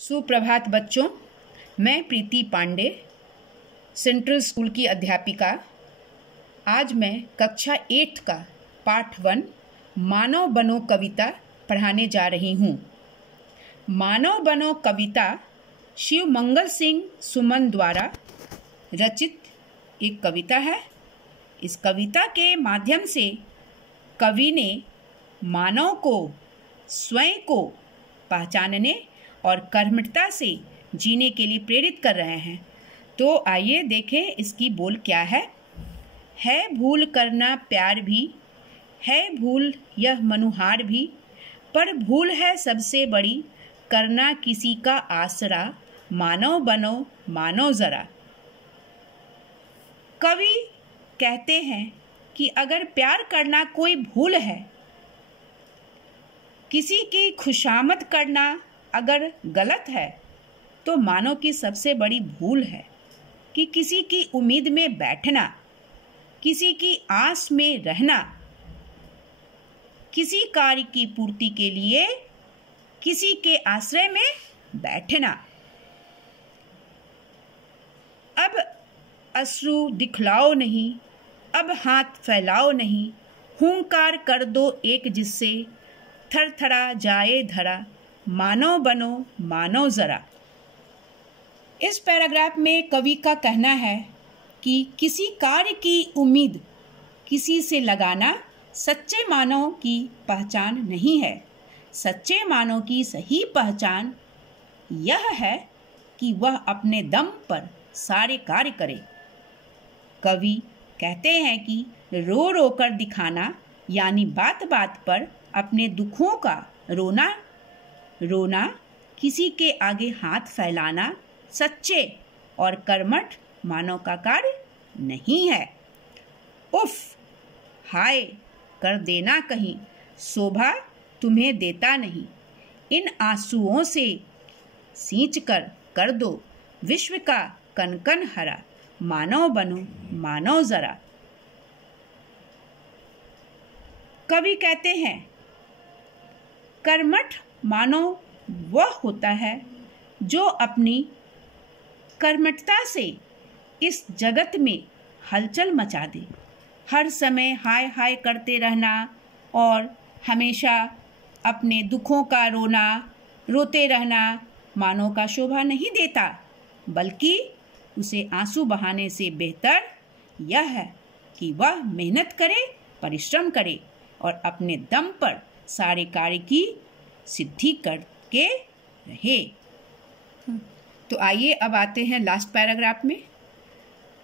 सुप्रभात बच्चों, मैं प्रीति पांडे सेंट्रल स्कूल की अध्यापिका। आज मैं कक्षा 8 का पाठ 1 मानव बनो कविता पढ़ाने जा रही हूँ। मानव बनो कविता शिव मंगल सिंह सुमन द्वारा रचित एक कविता है। इस कविता के माध्यम से कवि ने मानव को स्वयं को पहचानने और कर्मठता से जीने के लिए प्रेरित कर रहे हैं। तो आइए देखें इसकी बोल क्या है। भूल करना प्यार भी, है भूल यह मनुहार भी, पर भूल है सबसे बड़ी, करना किसी का आसरा, मानव बनो मानो जरा। कवि कहते हैं कि अगर प्यार करना कोई भूल है, किसी की खुशामद करना अगर गलत है, तो मानव की सबसे बड़ी भूल है कि किसी की उम्मीद में बैठना, किसी की आस में रहना, किसी कार्य की पूर्ति के लिए किसी के आश्रय में बैठना। अब अश्रु दिखलाओ नहीं, अब हाथ फैलाओ नहीं, हुंकार कर दो एक जिससे थरथरा जाए धरा, मानव बनो मानो जरा। इस पैराग्राफ में कवि का कहना है कि किसी कार्य की उम्मीद किसी से लगाना सच्चे मानव की पहचान नहीं है। सच्चे मानव की सही पहचान यह है कि वह अपने दम पर सारे कार्य करे। कवि कहते हैं कि रो रो कर दिखाना यानी बात बात पर अपने दुखों का रोना, किसी के आगे हाथ फैलाना सच्चे और कर्मठ मानव का कार्य नहीं है। उफ हाय कर देना कहीं, शोभा तुम्हें देता नहीं, इन आंसुओं से सींच कर दो विश्व का कनकन हरा, मानव बनो मानव जरा। कवि कहते हैं कर्मठ मानव वह होता है जो अपनी कर्मठता से इस जगत में हलचल मचा दे। हर समय हाय हाय करते रहना और हमेशा अपने दुखों का रोते रहना मानव का शोभा नहीं देता, बल्कि उसे आंसू बहाने से बेहतर यह है कि वह मेहनत करे, परिश्रम करे और अपने दम पर सारे कार्य की सिद्धि करके रहे। तो आइए अब आते हैं लास्ट पैराग्राफ में।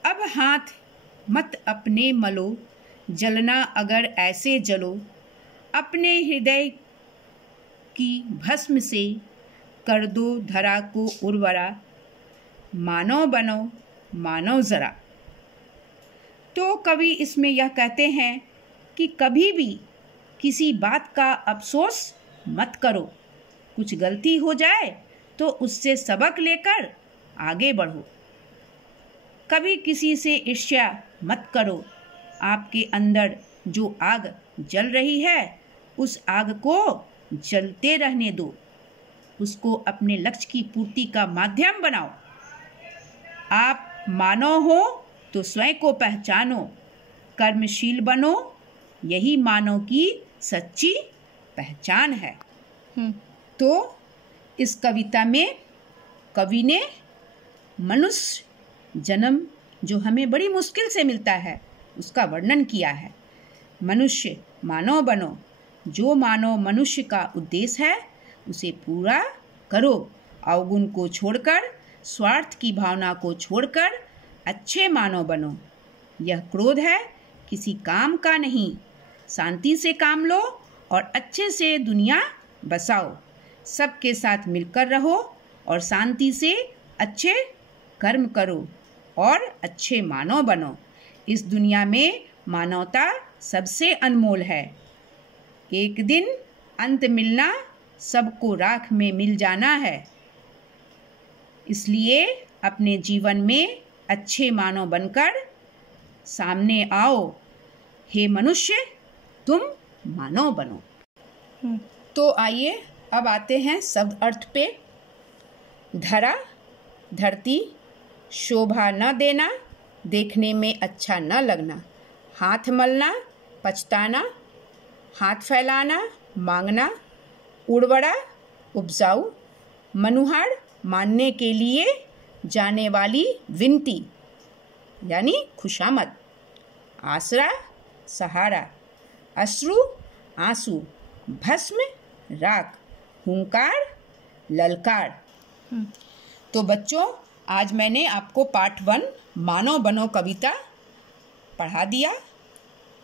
अब हाथ मत अपने मलो, जलना अगर ऐसे जलो, अपने हृदय की भस्म से कर दो धरा को उर्वरा, मानव बनो मानव जरा। तो कवि इसमें यह कहते हैं कि कभी भी किसी बात का अफसोस मत करो। कुछ गलती हो जाए तो उससे सबक लेकर आगे बढ़ो। कभी किसी से ईर्ष्या मत करो। आपके अंदर जो आग जल रही है, उस आग को जलते रहने दो। उसको अपने लक्ष्य की पूर्ति का माध्यम बनाओ। आप मानव हो तो स्वयं को पहचानो, कर्मशील बनो, यही मानव की सच्ची पहचान है। तो इस कविता में कवि ने मनुष्य जन्म जो हमें बड़ी मुश्किल से मिलता है उसका वर्णन किया है। मनुष्य मानव बनो, जो मानव मनुष्य का उद्देश्य है उसे पूरा करो। अवगुण को छोड़कर, स्वार्थ की भावना को छोड़कर अच्छे मानव बनो। यह क्रोध है किसी काम का नहीं। शांति से काम लो और अच्छे से दुनिया बसाओ। सबके साथ मिलकर रहो और शांति से अच्छे कर्म करो और अच्छे मानव बनो। इस दुनिया में मानवता सबसे अनमोल है। एक दिन अंत मिलना, सबको राख में मिल जाना है। इसलिए अपने जीवन में अच्छे मानव बनकर सामने आओ। हे मनुष्य, तुम मानव बनो। तो आइए अब आते हैं शब्द अर्थ पे। धरा, धरती, शोभा न देना, देखने में अच्छा न लगना, हाथ मलना, पछताना, हाथ फैलाना, मांगना, उर्वरा, उपजाऊ, मनुहार, मानने के लिए जाने वाली विनती यानी खुशामद, आसरा, सहारा, अश्रु, आंसू, भस्म, राख, हुंकार, ललकार। तो बच्चों, आज मैंने आपको पार्ट 1 मानव बनो कविता पढ़ा दिया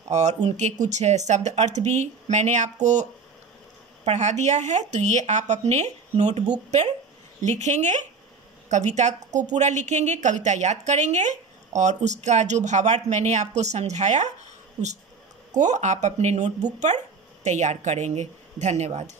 और उनके कुछ शब्द अर्थ भी मैंने आपको पढ़ा दिया है। तो ये आप अपने नोटबुक पर लिखेंगे, कविता को पूरा लिखेंगे, कविता याद करेंगे और उसका जो भावार्थ मैंने आपको समझाया उसको आप अपने नोटबुक पर तैयार करेंगे। धन्यवाद।